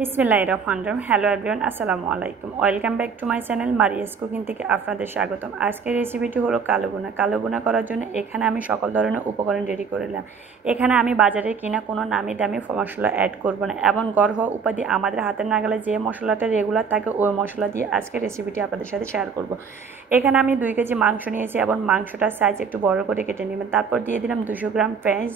বিসমিল্লাহির রহমানির রহিম। Hello everyone, আসসালামু আলাইকুম। Welcome back to my channel Maria's cooking থেকে আপনাদের স্বাগতম। আজকের রেসিপিটি হলো কালো বোনা করার জন্য এখানে আমি সকল ধরনের উপকরণ রেডি করে নিলাম। এখানে আমি বাজারে কিনা কোনো নামি দামি মশলা অ্যাড করব না এবং ঘরোয়া উপাধি আমাদের হাতের নাগালে যে মশলাটা রেগুলার থাকে ওই মশলা দিয়ে আজকের রেসিপিটি আপনাদের সাথে শেয়ার করব। এখানে আমি 2 কেজি মাংস নিয়েছি এবং মাংসটার সাইজ একটু বড় করে কেটে নেবেন। তারপর দিয়ে দিলাম 200 গ্রাম পেঁয়াজ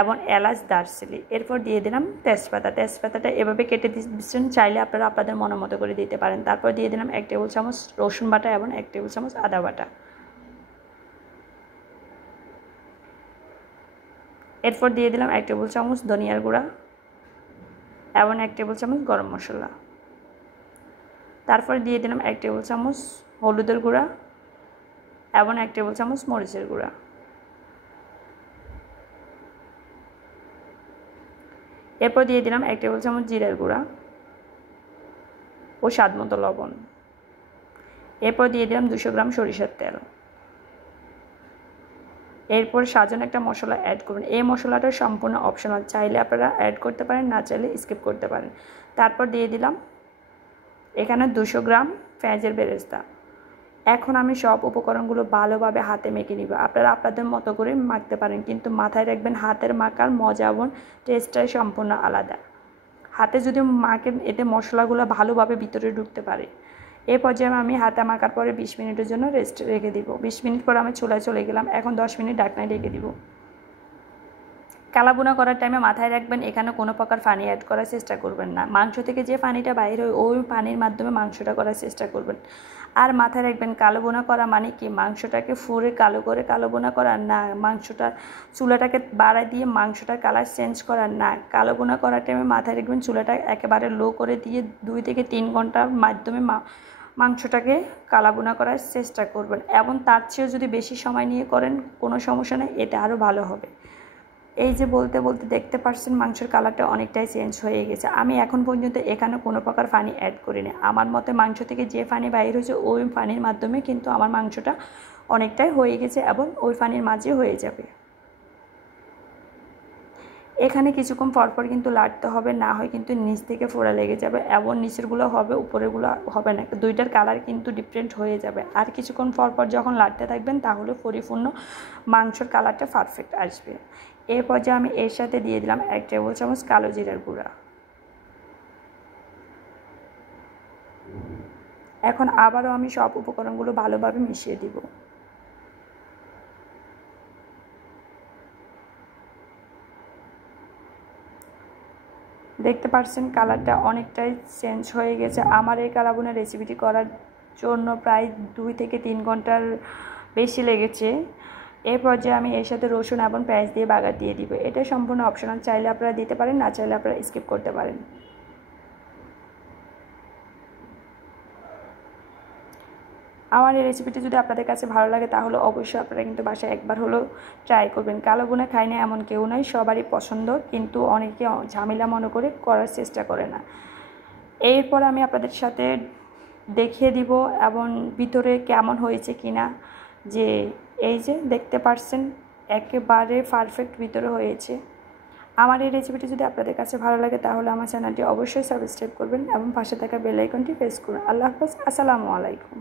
এবং এলাচ দারচিনি। এরপর দিয়ে দিলাম তেজপাতাটা এভাবে কেটে দিচ্ছেন, চাইলে আপনারা আপনাদের মনের মতো করে দিতে পারেন। তারপর দিয়ে দিলাম 1 টেবিল চামচ রসুন বাটা এবং 1 টেবিল চামচ আদা বাটা। এরপর দিয়ে দিলাম 1 টেবিল চামচ ধনিয়ার গুঁড়া এবং 1 টেবিল চামচ গরম মশলা। তারপর দিয়ে দিলাম 1 টেবিল চামচ হলুদের গুঁড়া এবং 1 টেবিল চামচ মরিচের গুঁড়া। এরপর দিয়ে দিলাম 1 টেবিল চামচ জিরার গুঁড়া ও স্বাদ মতো লবণ। এরপর দিয়ে দিলাম 200 গ্রাম সরিষার তেল। এরপর সাজানো একটা মশলা অ্যাড করবেন। এই মশলাটা সম্পূর্ণ অপশনাল, চাইলে আপনারা অ্যাড করতে পারেন, না চাইলে স্কিপ করতে পারেন। তারপর দিয়ে দিলাম এখানে 200 গ্রাম পেঁয়াজের বেরেস্তা। এখন আমি সব উপকরণগুলো ভালোভাবে হাতে মেখে নিব। আপনারা আপনাদের মতো করে মাখতে পারেন, কিন্তু মাথায় রাখবেন হাতের মাখার মজা এবং টেস্টটাই সম্পূর্ণ আলাদা। হাতে যদি মাখেন এতে মশলাগুলো ভালোভাবে ভিতরে ঢুকতে পারে। এই পর্যায়ে আমি হাতে মাখার পরে 20 মিনিটের জন্য রেস্ট রেখে দিব। 20 মিনিট পর আমি চুলায় চলে গেলাম। এখন 10 মিনিট ঢাকনায় রেখে দিব। কালাভুনা করার টাইমে মাথায় রাখবেন এখানে কোনো প্রকার পানি অ্যাড করার চেষ্টা করবেন না। মাংস থেকে যে পানিটা বাইর হয় ওই পানির মাধ্যমে মাংসটা করার চেষ্টা করবেন। আর মাথায় রাখবেন কালোভুনা করা মানে কি মাংসটাকে ফুরে কালো করে কালোভুনা করা না, মাংসটার চুলাটাকে বাড়ায় দিয়ে মাংসটার কালার চেঞ্জ করা না। কালোভুনা করার টাইমে মাথায় রাখবেন চুলাটা একেবারে লো করে দিয়ে 2 থেকে 3 ঘন্টার মাধ্যমে মাংসটাকে কালাভুনা করার চেষ্টা করবেন। এবং তার চেয়েও যদি বেশি সময় নিয়ে করেন কোনো সমস্যা নেই, এটা আরও ভালো হবে। এই যে বলতে বলতে দেখতে পাচ্ছেন মাংসের কালারটা অনেকটাই চেঞ্জ হয়ে গেছে। আমি এখন পর্যন্ত এখানে কোনো প্রকার পানি অ্যাড করিনি। আমার মতে মাংস থেকে যে পানি বাইর হয়েছে ওই পানির মাধ্যমে কিন্তু আমার মাংসটা অনেকটাই হয়ে গেছে এবং ওই পানির মাঝে হয়ে যাবে। এখানে কিছুক্ষণ পরপর কিন্তু লাড়তে হবে, না হয় কিন্তু নিচ থেকে ফোড়া লেগে যাবে এবং নিচেরগুলো হবে উপরেরগুলো হবে না, দুইটার কালার কিন্তু ডিফারেন্ট হয়ে যাবে। আর কিছুক্ষণ পরপর যখন লাড়তে থাকবেন তাহলে পরিপূর্ণ মাংসের কালারটা পারফেক্ট আসবে। এই পর্যায়ে আমি এর সাথে দিয়ে দিলাম 1 টেবিল চামচ কালো জিরার গুঁড়া। এখন আবারও আমি সব উপকরণগুলো ভালোভাবে মিশিয়ে দিব। দেখতে পাচ্ছেন কালারটা অনেকটাই চেঞ্জ হয়ে গেছে। আমার এই কালাভুনা রেসিপিটি করার জন্য প্রায় 2 থেকে 3 ঘন্টার বেশি লেগেছে। এই পর্যায়ে আমি এর সাথে রসুন এবং পেঁয়াজ দিয়ে বাগার দিয়ে দিব। এটা সম্পূর্ণ অপশনাল, চাইলে আপনারা দিতে পারেন, না চাইলে আপনারা স্কিপ করতে পারেন। আমার এই রেসিপিটি যদি আপনাদের কাছে ভালো লাগে তাহলে অবশ্যই আপনারা কিন্তু বাসায় একবার হলেও ট্রাই করবেন। কালোভুনা খায় না এমন কেউ নয়, সবারই পছন্দ, কিন্তু অনেকে ঝামেলা মনে করে করার চেষ্টা করে না। এরপর আমি আপনাদের সাথে দেখিয়ে দিব এবং ভিতরে কেমন হয়েছে কিনা, যে এই যে দেখতে পাচ্ছেন একেবারে পারফেক্ট ভিতরে হয়েছে। আমার এই রেসিপিটি যদি আপনাদের কাছে ভালো লাগে তাহলে আমার চ্যানেলটি অবশ্যই সাবস্ক্রাইব করবেন এবং পাশে থাকা বেল আইকনটি প্রেস করুন। আল্লাহ হাফেজ, আসসালামু আলাইকুম।